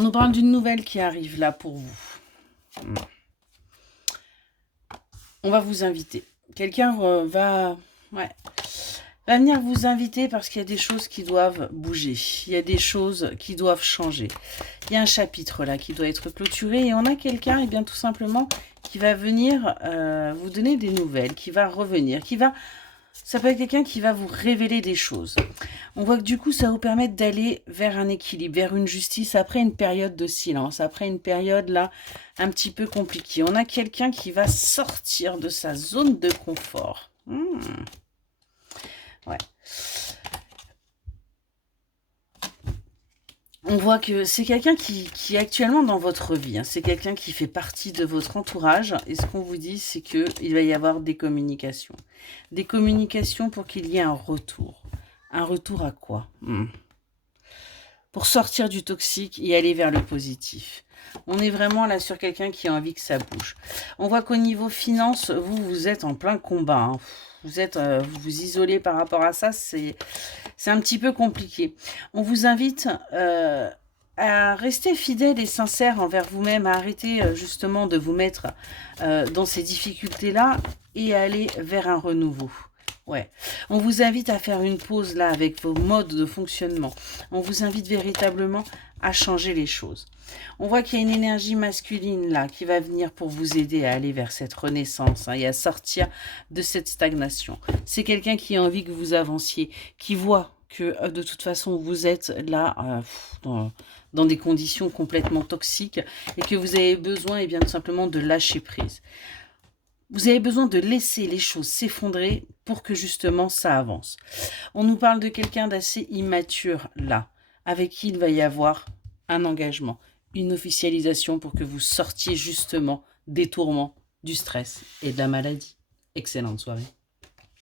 On nous parle d'une nouvelle qui arrive là pour vous. On va vous inviter. Quelqu'un va venir vous inviter parce qu'il y a des choses qui doivent bouger. Il y a des choses qui doivent changer. Il y a un chapitre là qui doit être clôturé et on a quelqu'un, et bien tout simplement, qui va venir vous donner des nouvelles, qui va revenir, ça peut être quelqu'un qui va vous révéler des choses. On voit que du coup, ça va vous permettre d'aller vers un équilibre, vers une justice, après une période de silence, après une période là, un petit peu compliquée. On a quelqu'un qui va sortir de sa zone de confort. Ouais. On voit que c'est quelqu'un qui est actuellement dans votre vie. C'est quelqu'un qui fait partie de votre entourage. Et ce qu'on vous dit, c'est qu'il va y avoir des communications. Des communications pour qu'il y ait un retour. Un retour à quoi? Pour sortir du toxique et aller vers le positif. On est vraiment là sur quelqu'un qui a envie que ça bouge. On voit qu'au niveau finance, vous êtes en plein combat. Vous vous isolez par rapport à ça, c'est un petit peu compliqué. On vous invite à rester fidèle et sincère envers vous-même, à arrêter justement de vous mettre dans ces difficultés-là et à aller vers un renouveau. Ouais, on vous invite à faire une pause là avec vos modes de fonctionnement. On vous invite véritablement à changer les choses. On voit qu'il y a une énergie masculine là qui va venir pour vous aider à aller vers cette renaissance et à sortir de cette stagnation. C'est quelqu'un qui a envie que vous avanciez, qui voit que de toute façon vous êtes là dans des conditions complètement toxiques et que vous avez besoin et bien tout simplement de lâcher prise. Vous avez besoin de laisser les choses s'effondrer pour que justement ça avance. On nous parle de quelqu'un d'assez immature là, avec qui il va y avoir un engagement, une officialisation pour que vous sortiez justement des tourments, du stress et de la maladie. Excellente soirée.